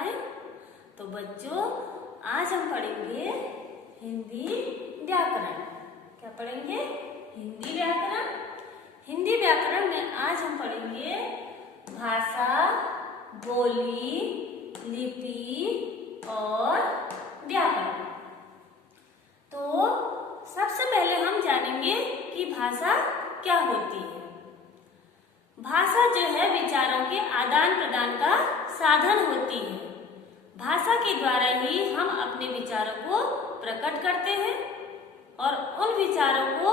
Fine. तो बच्चों आज हम पढ़ेंगे हिंदी व्याकरण। क्या पढ़ेंगे? हिंदी व्याकरण। हिंदी व्याकरण में आज हम पढ़ेंगे भाषा, बोली, लिपि और व्याकरण। तो सबसे पहले हम जानेंगे कि भाषा क्या होती है। भाषा जो है विचारों के आदान प्रदान का साधन होती है। भाषा के द्वारा ही हम अपने विचारों को प्रकट करते हैं और उन विचारों को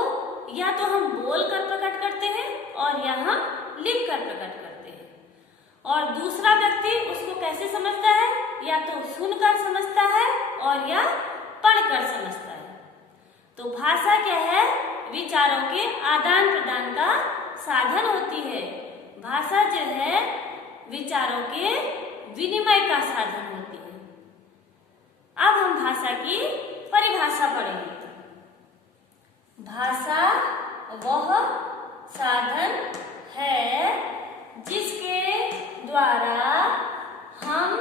या तो हम बोलकर प्रकट करते हैं और या हम लिखकर प्रकट करते हैं। और दूसरा व्यक्ति उसको कैसे समझता है? या तो सुनकर समझता है और या पढ़कर समझता है। तो भाषा क्या है? विचारों के आदान प्रदान का साधन होती है। भाषा जो है विचारों के विनिमय का साधन होती है। अब हम भाषा की परिभाषा पढ़ेंगे। भाषा वह साधन है जिसके द्वारा हम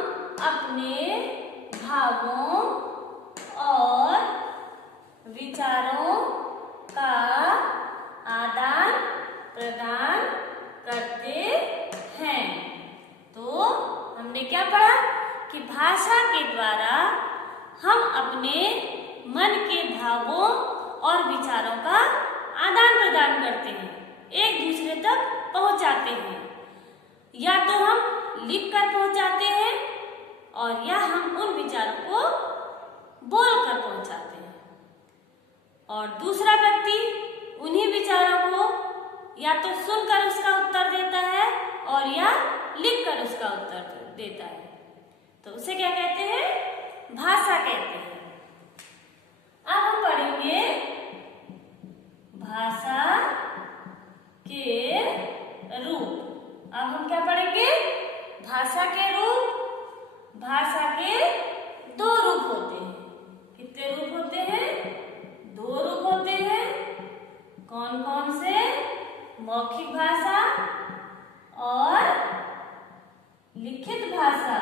अपने भावों और विचारों का आदान प्रदान करते हैं। तो हमने क्या पढ़ा कि भाषा के द्वारा हम अपने मन के भावों और विचारों का आदान प्रदान करते हैं, एक दूसरे तक पहुंचाते हैं। या तो हम लिखकर पहुंचाते हैं और या हम उन विचारों को बोलकर पहुंचाते हैं। और दूसरा व्यक्ति उन्हीं विचारों को या तो सुनकर उसका उत्तर देता है और या लिखकर उसका उत्तर देता है। तो उसे क्या कहते हैं? भाषा कहते हैं। अब हम पढ़ेंगे भाषा के रूप। अब हम क्या पढ़ेंगे? भाषा के रूप। भाषा के दो रूप होते हैं। कितने रूप होते हैं? दो रूप होते हैं। कौन कौन से? मौखिक भाषा और लिखित भाषा।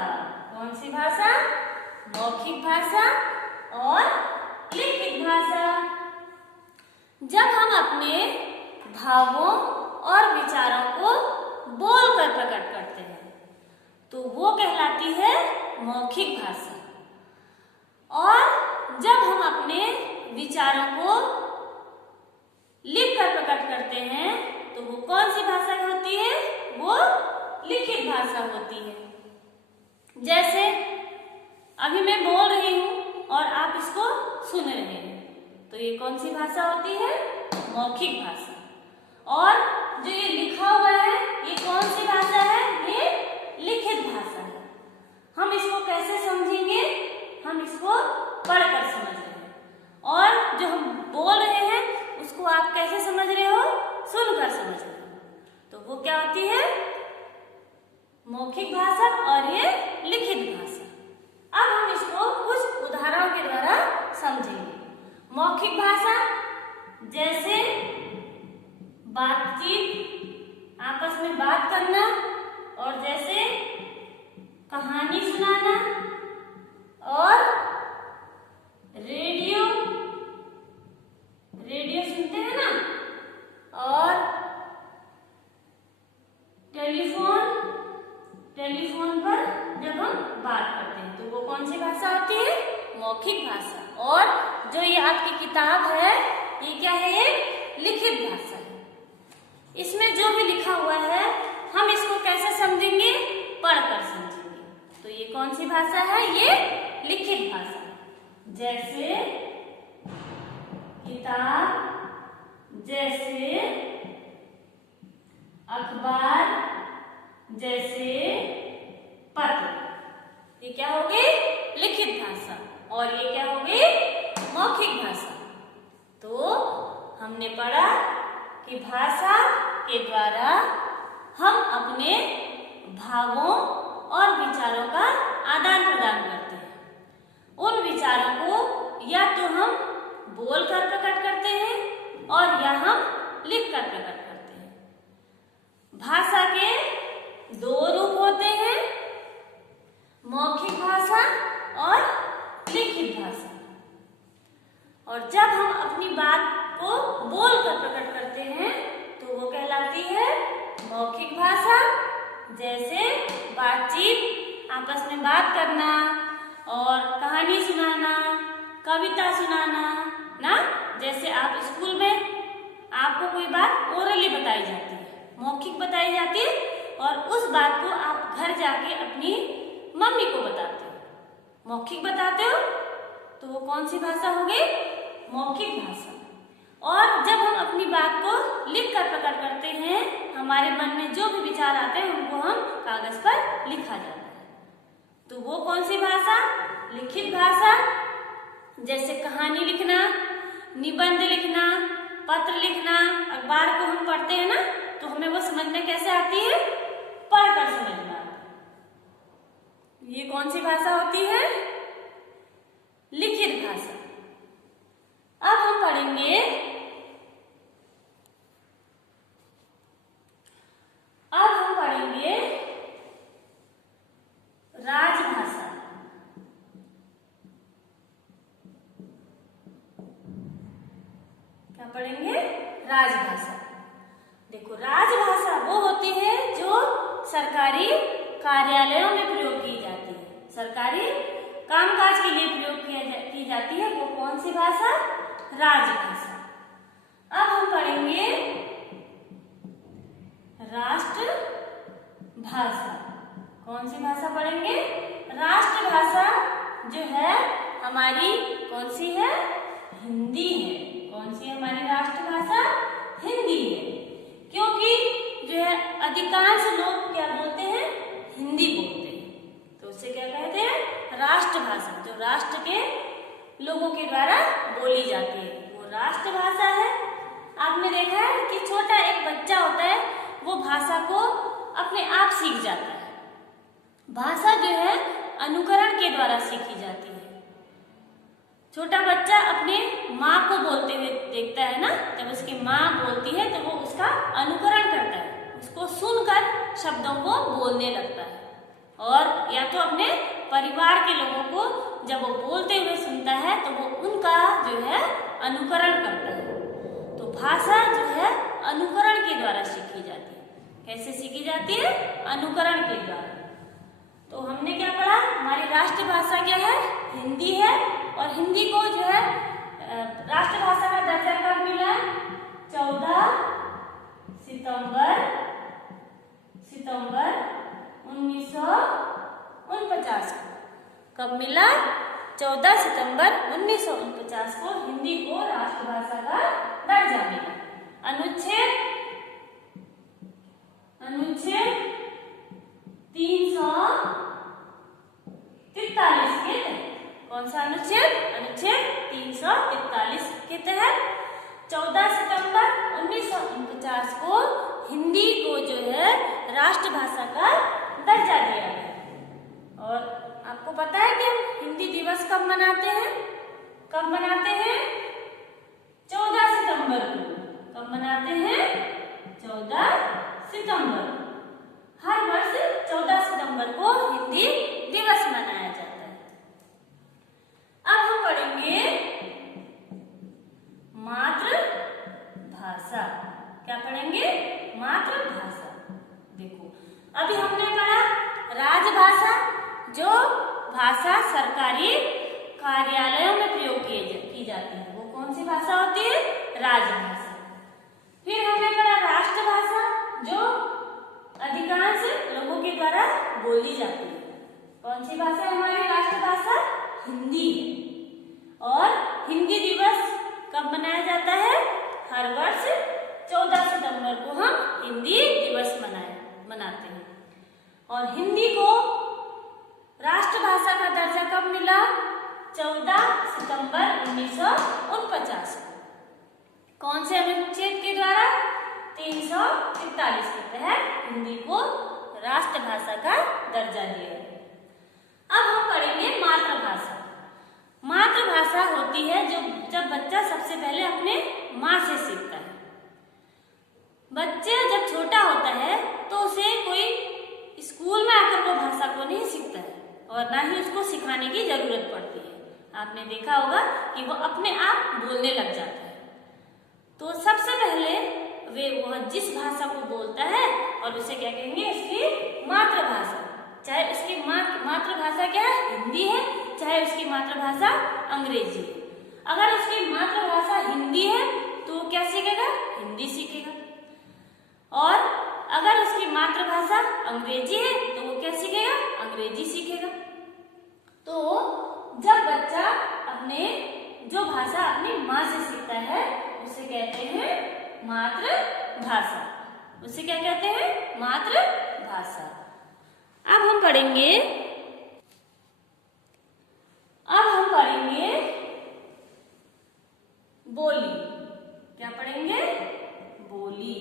कौन सी भाषा? मौखिक भाषा और लिखित भाषा। जब हम अपने भावों और विचारों को बोलकर प्रकट करते हैं तो वो कहलाती है मौखिक भाषा। और जब हम अपने विचारों को लिखकर प्रकट करते हैं तो वो कौन सी भाषा होती है? वो लिखित भाषा होती है। जैसे अभी मैं बोल रही हूं और आप इसको सुन रहे हैं, तो ये कौन सी भाषा होती है? मौखिक भाषा। और जो ये लिखा हुआ है ये कौन सी भाषा है? ये लिखित भाषा है। हम इसको कैसे समझेंगे? हम इसको पढ़कर समझ रहे हैं। और जो हम बोल रहे हैं उसको आप कैसे समझ रहे हो? सुनकर समझ रहे हो। तो वो क्या होती है? मौखिक भाषा और ये लिखित भाषा। अब हम इसको कुछ उदाहरणों के द्वारा समझेंगे। मौखिक भाषा जैसे बातचीत, आपस में बात करना, और जैसे कहानी सुनाना और रेडियो सुनते हैं ना, और टेलीफोन पर जब हम बात करते हैं तो वो कौन सी भाषा होती है? मौखिक भाषा। और जो ये आपकी किताब है ये क्या है? ये लिखित भाषा है। इसमें जो भी लिखा हुआ है हम इसको कैसे समझेंगे? पढ़कर समझेंगे। तो ये कौन सी भाषा है? ये लिखित भाषा। जैसे किताब, जैसे अखबार, जैसे पत्र। ये क्या होगी? लिखित भाषा। और ये क्या होगी? मौखिक भाषा। तो हमने पढ़ा कि भाषा के द्वारा हम अपने भावों और विचारों का आदान प्रदान करते हैं। उन विचारों को या तो हम बोलकर प्रकट करते हैं और या हम लिखकर प्रकट करते हैं। भाषा के दो रूप होते हैं, मौखिक और जब हम अपनी बात को बोलकर प्रकट करते हैं तो वो कहलाती है मौखिक भाषा। जैसे बातचीत, आपस में बात करना और कहानी सुनाना, कविता सुनाना ना। जैसे आप स्कूल में आपको कोई बात ओरली बताई जाती है, मौखिक बताई जाती है, और उस बात को आप घर जाके अपनी मम्मी को बताते हो, मौखिक बताते हो, तो वो कौन सी भाषा हो गई? मौखिक भाषा। और जब हम अपनी बात को लिखकर प्रकट करते हैं, हमारे मन में जो भी विचार आते हैं उनको हम कागज पर लिखा जाता है, तो वो कौन सी भाषा? लिखित भाषा। जैसे कहानी लिखना, निबंध लिखना, पत्र लिखना, अखबार को हम पढ़ते हैं ना, तो हमें वो समझ में कैसे आती है? पढ़कर समझ में आती है। ये कौन सी भाषा होती है? लिखित भाषा। अब हम पढ़ेंगे राजभाषा। क्या पढ़ेंगे? राजभाषा। देखो, राजभाषा वो होती है जो सरकारी कार्यालयों में प्रयोग की जाती है, सरकारी कामकाज के लिए प्रयोग की जाती है। वो कौन सी भाषा? राजभाषा। अब हम पढ़ेंगे राष्ट्रभाषा। कौन सी भाषा पढ़ेंगे? राष्ट्रभाषा जो है हमारी कौन सी है? हिंदी है। कौन सी है हमारी राष्ट्रभाषा? हिंदी है। क्योंकि जो है अधिकांश लोग क्या बोलते हैं? हिंदी बोलते हैं, तो उसे क्या कहते हैं? राष्ट्रभाषा। जो राष्ट्र के लोगों के द्वारा बोली जाती है वो राष्ट्रभाषा है। आपने देखा है कि छोटा एक बच्चा होता है, वो भाषा को अपने आप सीख जाता है। भाषा जो है अनुकरण के द्वारा सीखी जाती है। छोटा बच्चा अपने माँ को बोलते हुए देखता है ना, जब उसकी माँ बोलती है तो वो उसका अनुकरण करता है, उसको सुनकर शब्दों को बोलने लगता है। और या तो अपने परिवार के लोगों को जब वो बोलते हुए सुनता है तो वो उनका जो है अनुकरण करता है। तो भाषा जो है अनुकरण के द्वारा सीखी जाती है। कैसे सीखी जाती है? अनुकरण के द्वारा। तो हमने क्या पढ़ा? हमारी राष्ट्रभाषा क्या है? हिंदी है। और हिंदी को जो है राष्ट्रभाषा का दर्जा कब मिला? 14 सितंबर 1949 को। कब मिला? 14 सितंबर 1949 को हिंदी को राष्ट्रभाषा का दर्जा मिला। अनुच्छेद 343 के तहत। कौन सा अनुच्छेद? अनुच्छेद 343 के तहत 14 सितंबर 1949 को हिंदी को जो है राष्ट्रभाषा का दर्जा दिया गया। और आपको पता है कि हम हिंदी दिवस कब मनाते हैं? कब मनाते हैं? 14 सितंबर को। कब मनाते हैं? 14 सितंबर। हर वर्ष 14 सितंबर को हिंदी दिवस मनाया जाता है। अब हम पढ़ेंगे मातृभाषा। क्या पढ़ेंगे? मातृभाषा। देखो, अभी हमने पढ़ा राजभाषा, जो भाषा सरकारी कार्यालयों में प्रयोग की जाती है, वो कौन सी भाषा होती है? राजभाषा। फिर हमने पढ़ा राष्ट्रभाषा, जो अधिकांश लोगों के द्वारा बोली जाती है। कौन सी भाषा है हमारी राष्ट्रभाषा? हिंदी है। और हिंदी दिवस कब मनाया जाता है? हर वर्ष 14 सितंबर को हम हिंदी दिवस मनाते हैं। और हिंदी को राष्ट्रभाषा का दर्जा कब मिला? 14 सितंबर 1949 को। कौन से अनुच्छेद के द्वारा? 343 के तहत हिंदी को राष्ट्रभाषा का दर्जा दिया गया। अब हम पढ़ेंगे मातृभाषा। मातृभाषा होती है जब बच्चा सबसे पहले अपने माँ से सीखता है। बच्चा जब छोटा होता है तो उसे कोई स्कूल में आकर वो भाषा को नहीं सीखता है, और ना ही उसको सिखाने की जरूरत पड़ती है। आपने देखा होगा कि वो अपने आप बोलने लग जाता है। तो सबसे पहले वह जिस भाषा को बोलता है और उसे क्या कहेंगे, उसकी मातृभाषा। चाहे उसकी मातृभाषा क्या है, हिंदी है, चाहे उसकी मातृभाषा अंग्रेजी है। अगर उसकी मातृभाषा हिंदी है तो वो क्या सीखेगा, हिंदी सीखेगा। और अगर उसकी मातृभाषा अंग्रेजी है तो वो क्या सीखेगा, अंग्रेजी सीखेगा। तो जब बच्चा अपने जो भाषा अपनी माँ से सीखता है उसे कहते हैं मातृभाषा। उसे क्या कहते हैं, मातृभाषा। अब हम पढ़ेंगे बोली। क्या पढ़ेंगे, बोली।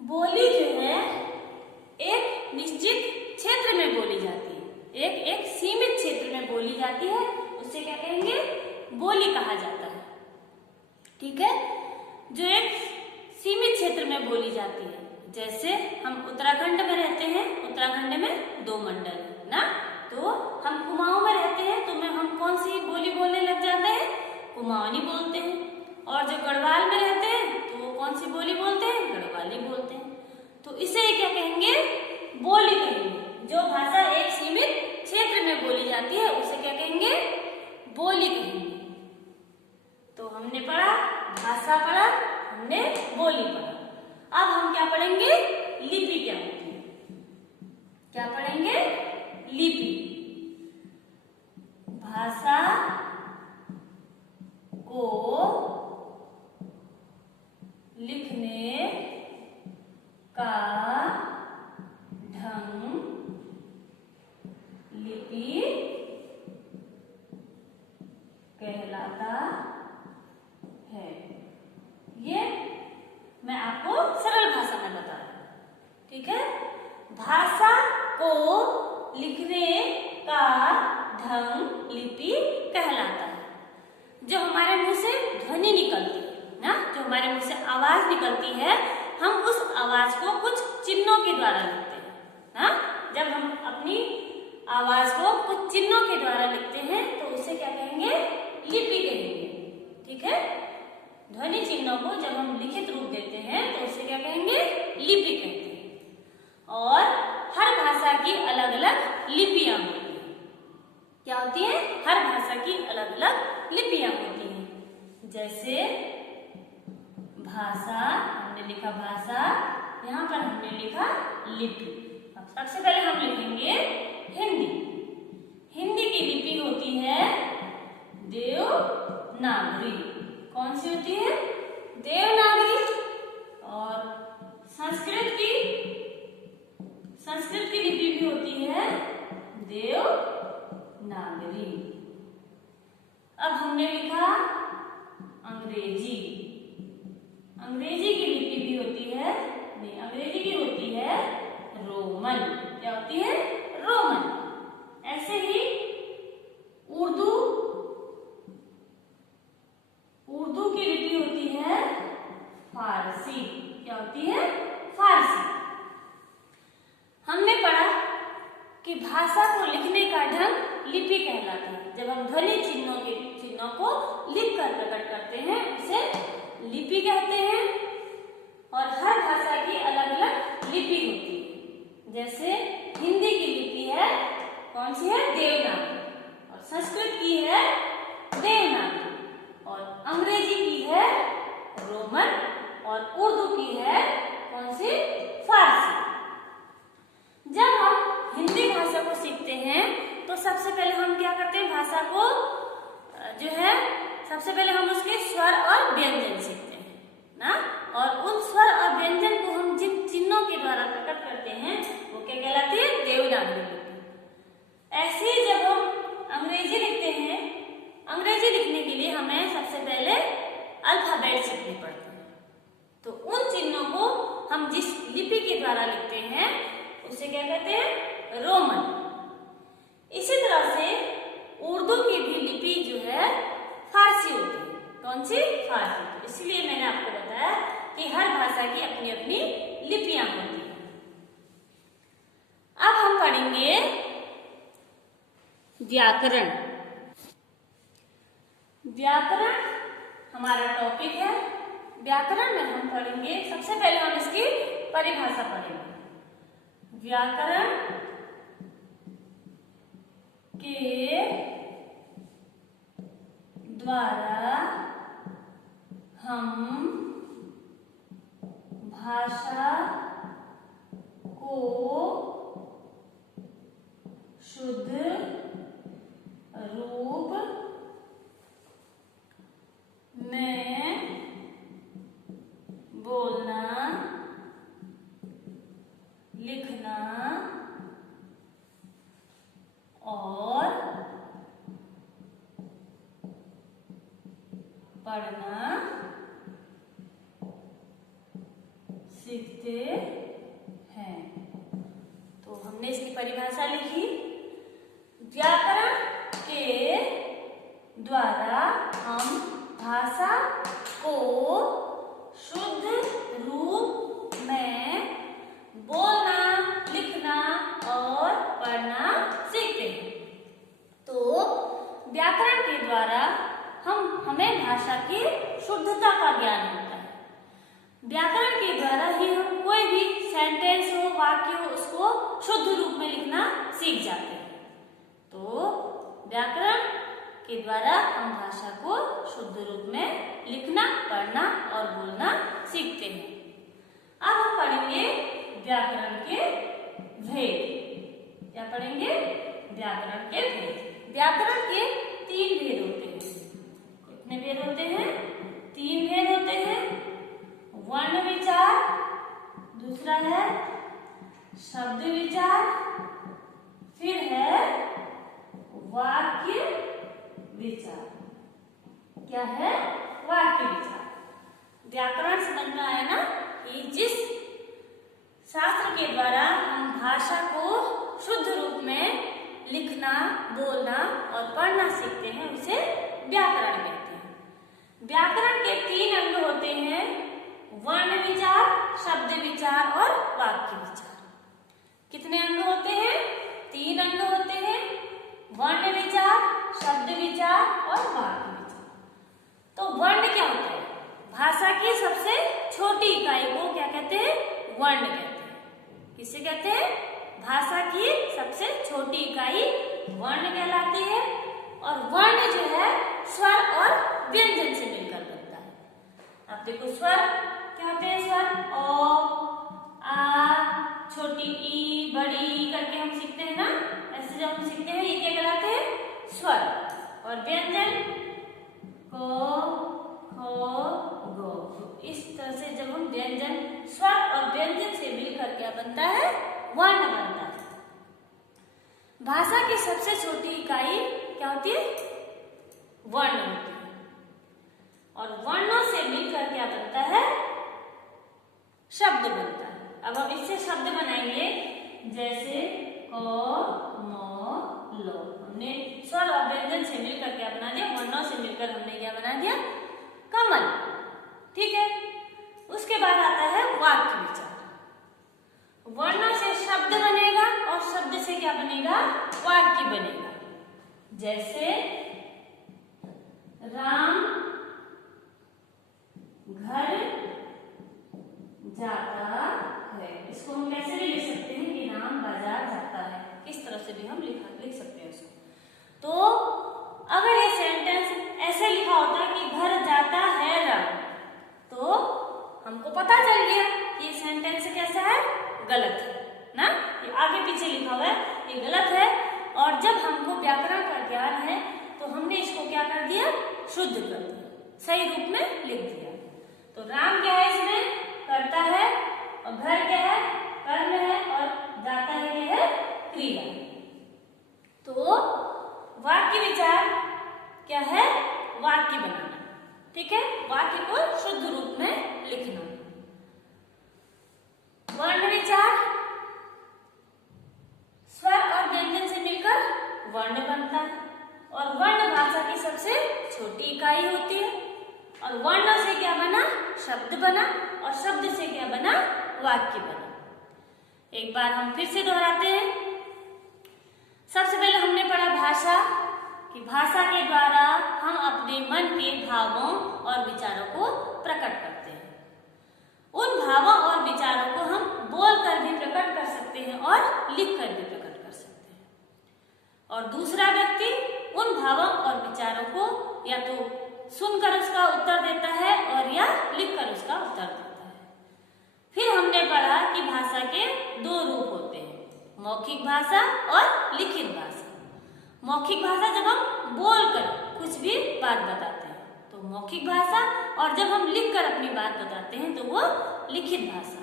बोली जो है एक निश्चित क्षेत्र में बोली जाती है, एक सीमित क्षेत्र में बोली जाती है, उसे क्या कहेंगे, बोली कहा जाता है। ठीक है, जो एक सीमित क्षेत्र में बोली जाती है। जैसे हम उत्तराखंड में रहते हैं, उत्तराखंड में 2 मंडल है ना, तो हम कुमाऊं में रहते हैं तो हम कौन सी बोली बोलने लग जाते हैं, कुमाऊनी बोलते हैं। और जो गढ़वाल में रहते हैं तो वो कौन सी बोली बोलते हैं, गढ़वाली बोलते हैं। तो इसे क्या कहेंगे, बोली कहेंगे। जो भाषा एक सीमित क्षेत्र में बोली जाती है उसे क्या कहेंगे, बोली कहेंगे। तो हमने पढ़ा भाषा, पढ़ा हमने बोली पढ़ा। अब हम क्या पढ़ेंगे, लिपि क्या होती है। क्या पढ़ेंगे, लिपि। भाषा को लिखने का ढंग लिपि कहलाता है। ये मैं आपको सरल भाषा में बता रही हूं। ठीक है, भाषा को लिखने का ढंग लिपि कहलाता है। जो हमारे मुंह से ध्वनि निकलती है ना, जो हमारे मुंह से आवाज निकलती है, हम उस आवाज को कुछ चिन्हों के द्वारा लिखते हैं ना। जब हम अपनी आवाज को कुछ चिन्हों के द्वारा लिखते हैं तो उसे क्या कहेंगे, लिपि कहेंगे। ठीक है, ध्वनि चिन्हों को जब हम लिखित रूप देते हैं तो उसे क्या कहेंगे, लिपि कहते हैं। और हर भाषा की अलग अलग लिपियां होती हैं। क्या होती है, हर भाषा की अलग अलग लिपियां होती हैं। जैसे भाषा, हमने लिखा भाषा, यहाँ पर हमने लिखा लिपि। अब सबसे पहले हम लिखेंगे हिंदी। हिंदी की लिपि होती है देवनागरी। कौन सी होती है, देवनागरी। और संस्कृत की लिपि भी होती है देवनागरी। अब हमने लिखा अंग्रेजी। अंग्रेजी की लिपि भी होती है, नहीं, अंग्रेजी की होती है रोमन। क्या होती है, रोमन। ऐसे ही उर्दू की लिपि होती है फारसी। क्या होती है, फारसी। हमने पढ़ा कि भाषा को लिखने का ढंग लिपि कहलाता है। जब हम ध्वनि चिन्हों को लिख कर प्रकट करते हैं उसे लिपि कहते हैं। और हर भाषा की अलग अलग लिपि होती है। जैसे हिंदी की लिपि है, कौन सी है, देवनागरी। और संस्कृत की है देवनागरी। और अंग्रेजी की है रोमन। और उर्दू की है कौन सी, फारसी। जब हम हिंदी भाषा को सीखते हैं तो सबसे पहले हम क्या करते हैं, भाषा को जो है सबसे पहले हम उसके स्वर और व्यंजन सीखते हैं ना। और उन स्वर और व्यंजन को हम जिन चिन्हों के द्वारा प्रकट करते हैं वो क्या कहलाती है, देवनागरी लिपि। ऐसे ही जब हम अंग्रेजी लिखते हैं, अंग्रेजी लिखने के लिए हमें सबसे पहले अल्फाबेट सीखने पड़ते हैं। तो उन चिन्हों को हम जिस लिपि के द्वारा लिखते हैं उसे क्या कहते हैं, रोमन। इसी तरह से उर्दू की भी लिपि जो है फारसी होती है। कौन सी, फारसी। इसलिए मैंने आपको बताया कि हर भाषा की अपनी अपनी लिपियां होती हैं। अब हम पढ़ेंगे व्याकरण। व्याकरण हमारा टॉपिक है। व्याकरण में हम पढ़ेंगे, सबसे पहले हम इसकी परिभाषा पढ़ेंगे। व्याकरण के द्वारा हम भाषा को शुद्ध रूप में बोलना, लिखना और पढ़ना सीखते हैं। तो हमने इसकी परिभाषा लिखी। व्याकरण के द्वारा हम भाषा को शुद्ध रूप में बोलना, लिखना और पढ़ना सीखते हैं। तो व्याकरण के द्वारा हमें भाषा की शुद्धता का ज्ञान होता है। व्याकरण के द्वारा ही हम कोई भी सेंटेंस हो, वाक्य हो, उसको शुद्ध रूप में लिखना सीख जाते हैं। तो व्याकरण के द्वारा हम भाषा को शुद्ध रूप में लिखना, पढ़ना और बोलना सीखते हैं। अब हम पढ़ेंगे व्याकरण के भेद। क्या पढ़ेंगे? व्याकरण के भेद। व्याकरण के 3 भेद होते हैं। कितने भेद होते हैं? 3 भेद होते हैं। वर्ण विचार, दूसरा है शब्द विचार, फिर है वाक्य विचार। क्या है? वाक्य विचार। व्याकरण समझ में आया ना कि जिस शास्त्र के द्वारा हम भाषा को शुद्ध रूप में लिखना, बोलना और पढ़ना सीखते हैं, उसे व्याकरण कहते हैं। व्याकरण के 3 अंग होते हैं, वर्ण विचार, शब्द विचार और वाक्य विचार। कितने अंग होते हैं? 3 अंग होते हैं, वर्ण विचार, शब्द विचार और वाक्य विचार। तो वर्ण क्या होता है? भाषा की सबसे छोटी इकाई को क्या कहते हैं? वर्ण कहते हैं। किसे कहते हैं? भाषा की सबसे छोटी इकाई वर्ण कहलाती है। और वर्ण जो है स्वर और व्यंजन से मिलकर बनता है। अब देखो स्वर क्या होते हैं? स्वर ओ, आ, छोटी ई, बड़ी ई करके हम सीखते हैं ना, ऐसे जब हम सीखते हैं ये क्या कहलाते हैं? स्वर। और व्यंजन को, खो, गो। इस तरह से जब हम व्यंजन, स्वर और व्यंजन से मिलकर क्या बनता है? वर्ण बनता है। भाषा की सबसे छोटी इकाई क्या होती है? वर्ण होती है। और वर्णों से मिलकर क्या बनता है? शब्द बनता है। अब हम इससे शब्द बनाएंगे, जैसे क, म, लो। हमने स्वर और व्यंजन से मिलकर क्या बना दिया? वर्णों से मिलकर हमने क्या बना दिया? कमल। ठीक है। उसके बाद आता है वाक्य विचार। वर्णों से शब्द बनेगा और शब्द से क्या बनेगा? वाक्य बनेगा। जैसे राम घर जाता है। इसको हम कैसे भी लिख सकते हैं कि राम बाजार जाता है। किस तरह से भी हम लिख सकते हैं उसको। तो अगर ये सेंटेंस ऐसे लिखा होता कि घर जाता है राम, तो हमको पता चल गया कि ये सेंटेंस कैसा है? गलत है ना। ये आगे पीछे लिखा हुआ है, ये गलत है। और जब हमको व्याकरण का ज्ञान है तो हमने इसको क्या कर दिया? शुद्ध कर दिया, सही रूप में लिख दिया। तो राम क्या है? इसमें करता है, और घर क्या है? कर्म है, और जाता है क्या है? क्रिया। तो वाक्य विचार क्या है? वाक्य बनाना। ठीक है। वाक्य को शुद्ध रूप में लिखना। वर्ण विचार, स्वर और व्यंजन से मिलकर वर्ण बनता है। और वर्ण भाषा की सबसे छोटी इकाई होती है। और वर्ण से क्या बना? शब्द बना। और शब्द से क्या बना? वाक्य बना। एक बार हम फिर से दोहराते हैं। सबसे पहले हमने पढ़ा भाषा भावों और विचारों को प्रकट करते हैं। उन भावों और विचारों को हम बोलकर भी प्रकट कर सकते हैं और लिखकर भी प्रकट कर सकते हैं। और दूसरा व्यक्ति उन भावों और विचारों को या तो सुनकर उसका उत्तर देता है और या लिखकर उसका उत्तर देता है। फिर हमने पढ़ा कि भाषा के दो रूप होते हैं, मौखिक भाषा और लिखित भाषा। मौखिक भाषा जब हम बोलकर कुछ भी बात बताते हैं तो मौखिक भाषा, और जब हम लिखकर अपनी बात बताते हैं तो वो लिखित भाषा।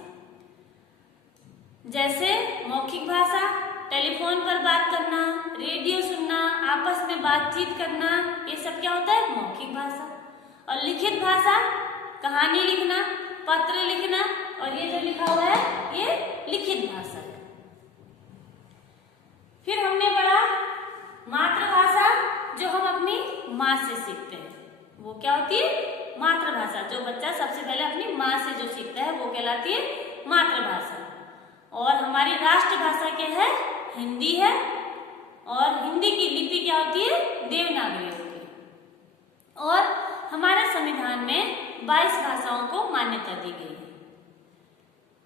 जैसे मौखिक भाषा टेलीफोन पर बात करना, रेडियो सुनना, आपस में बातचीत करना, ये सब क्या होता है? मौखिक भाषा। और लिखित भाषा कहानी लिखना, पत्र लिखना, और ये जो लिखा हुआ है ये लिखित भाषा है। फिर हमने पढ़ा मातृभाषा, जो हम अपनी माँ से सीखते हैं, वो क्या होती है? मातृभाषा। जो बच्चा सबसे पहले अपनी माँ से जो सीखता है वो कहलाती है मातृभाषा। और हमारी राष्ट्रभाषा क्या है? हिंदी है। और हिंदी की लिपि क्या होती है? देवनागरी होती है। और हमारे संविधान में 22 भाषाओं को मान्यता दी गई है।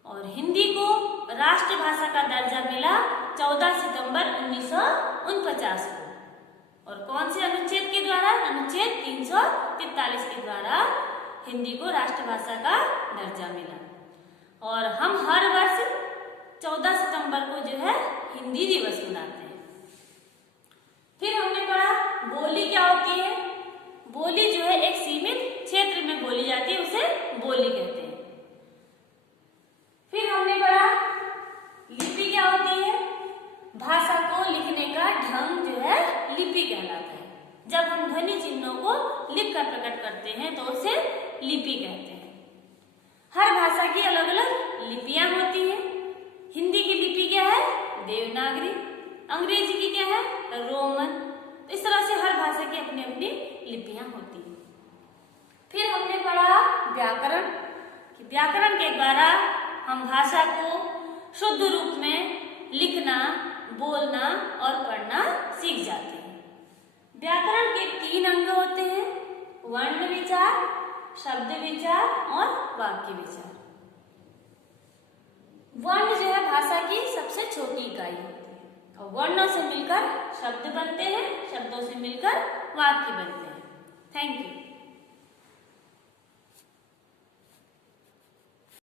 और हिंदी को राष्ट्रभाषा का दर्जा मिला 14 सितंबर 1949 को। और कौन से अनुच्छेद के द्वारा? अनुच्छेद 343 के द्वारा हिंदी को राष्ट्रभाषा का दर्जा मिला। और हम हर वर्ष 14 सितंबर को जो है हिंदी दिवस मनाते हैं। फिर हमने पढ़ा बोली क्या होती है। बोली जो है एक सीमित क्षेत्र में बोली जाती है, उसे बोली कहते हैं। फिर हमने पढ़ा लिपि क्या होती है। भाषा को लिखने का ढंग जो है लिपि कहलाता है। जब हम ध्वनि चिन्हों को लिखकर प्रकट करते हैं तो उसे लिपि कहते हैं। हर भाषा की अलग अलग लिपियां होती हैं। हिंदी की लिपि क्या है? देवनागरी। अंग्रेजी की क्या है? रोमन। इस तरह से हर भाषा की अपनी अपनी लिपियां होती हैं। फिर हमने पढ़ा व्याकरण, कि व्याकरण के द्वारा हम भाषा को शुद्ध रूप में लिखना, बोलना और पढ़ना सीख जाते हैं। व्याकरण के 3 अंग होते हैं, वर्ण विचार, शब्द विचार और वाक्य विचार। वर्ण जो है भाषा की सबसे छोटी इकाई होती है और वर्णों से मिलकर शब्द बनते हैं, शब्दों से मिलकर वाक्य बनते हैं। Thank you.